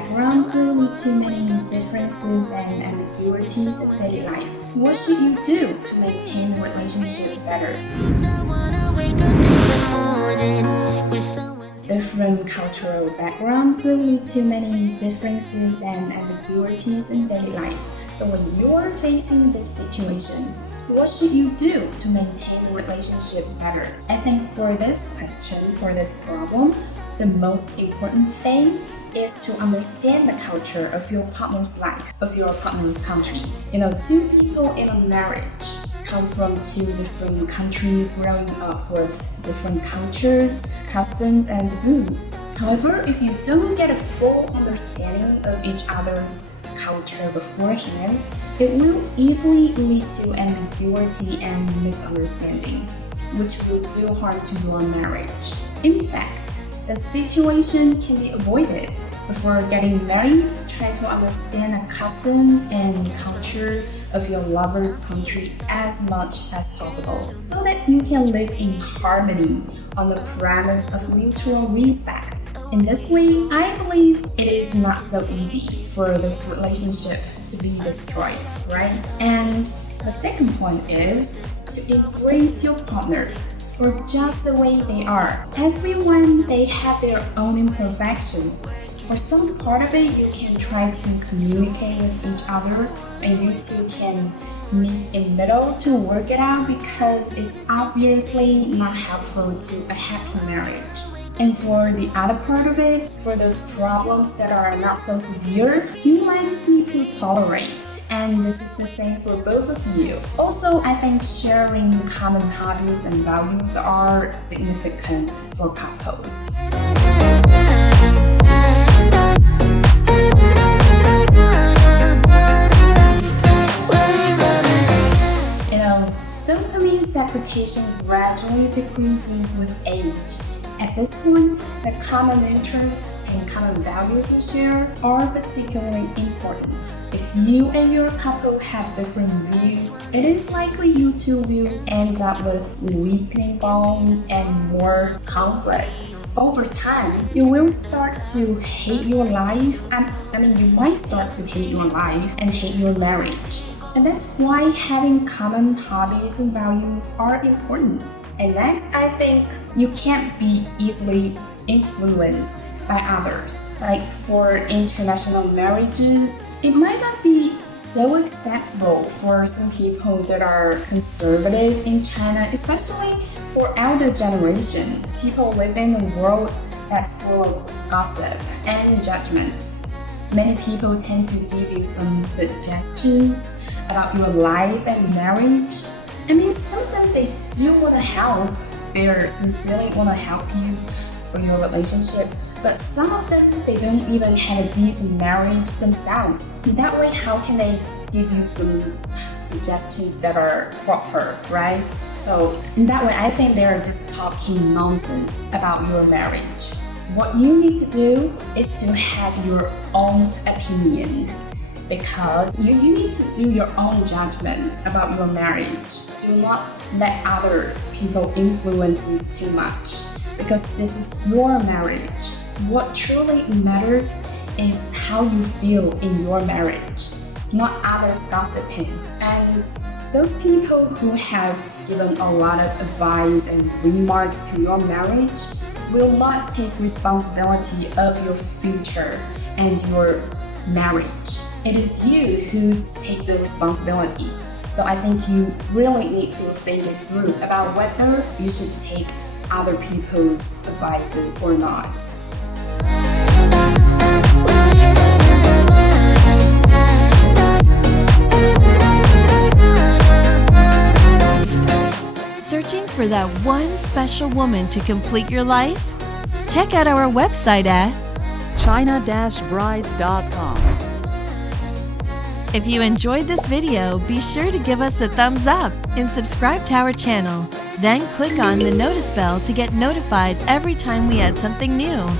backgrounds will lead to many differences and ambiguities in daily life. What should you do to maintain a relationship better? Different cultural backgrounds will lead to many differences and ambiguities in daily life. So when you are facing this situation, what should you do to maintain a relationship better? I think for this question, for this problem, the most important thing is to understand the culture of your partner's life, of your partner's country. Two people in a marriage come from two different countries, growing up with different cultures, customs, and taboos. However, if you don't get a full understanding of each other's culture beforehand, it will easily lead to ambiguity and misunderstanding, which will do harm to your marriage. In fact, the situation can be avoided. Before getting married, try to understand the customs and culture of your lover's country as much as possible, so that you can live in harmony on the premise of mutual respect. In this way, I believe it is not so easy for this relationship to be destroyed, right? And the second point is to embrace your partners for just the way they are. Everyone, they have their own imperfections. For some part of it, you can try to communicate with each other, and you two can meet in middle to work it out, because it's obviously not helpful to a happy marriage. And for the other part of it, for those problems that are not so severe, you might just need to tolerate. And this is the same for both of you. Also, I think sharing common hobbies and values are significant for couples. Dopamine secretion gradually decreases with age. At this point, the common interests and common values you share are particularly important. If you and your couple have different views, it is likely you two will end up with weakening bonds and more conflicts. Over time, you will start to hate your life. You might start to hate your life and hate your marriage. And that's why having common hobbies and values are important. And next, I think you can't be easily influenced by others. Like for international marriages, it might not be so acceptable for some people that are conservative in China, especially for elder generation. People live in a world that's full of gossip and judgment. Many people tend to give you some suggestions about your life and marriage. Some of them, they do want to help. They sincerely want to help you for your relationship. But some of them, they don't even have a decent marriage themselves. In that way, how can they give you some suggestions that are proper, right? So in that way, I think they're just talking nonsense about your marriage. What you need to do is to have your own opinion, because you need to do your own judgment about your marriage. Do not let other people influence you too much, because this is your marriage. What truly matters is how you feel in your marriage, not others gossiping. And those people who have given a lot of advice and remarks to your marriage will not take responsibility of your future and your marriage. It is you who take the responsibility. So I think you really need to think it through about whether you should take other people's advices or not. Searching for that one special woman to complete your life? Check out our website at china-brides.com. If you enjoyed this video, be sure to give us a thumbs up and subscribe to our channel. Then click on the notice bell to get notified every time we add something new.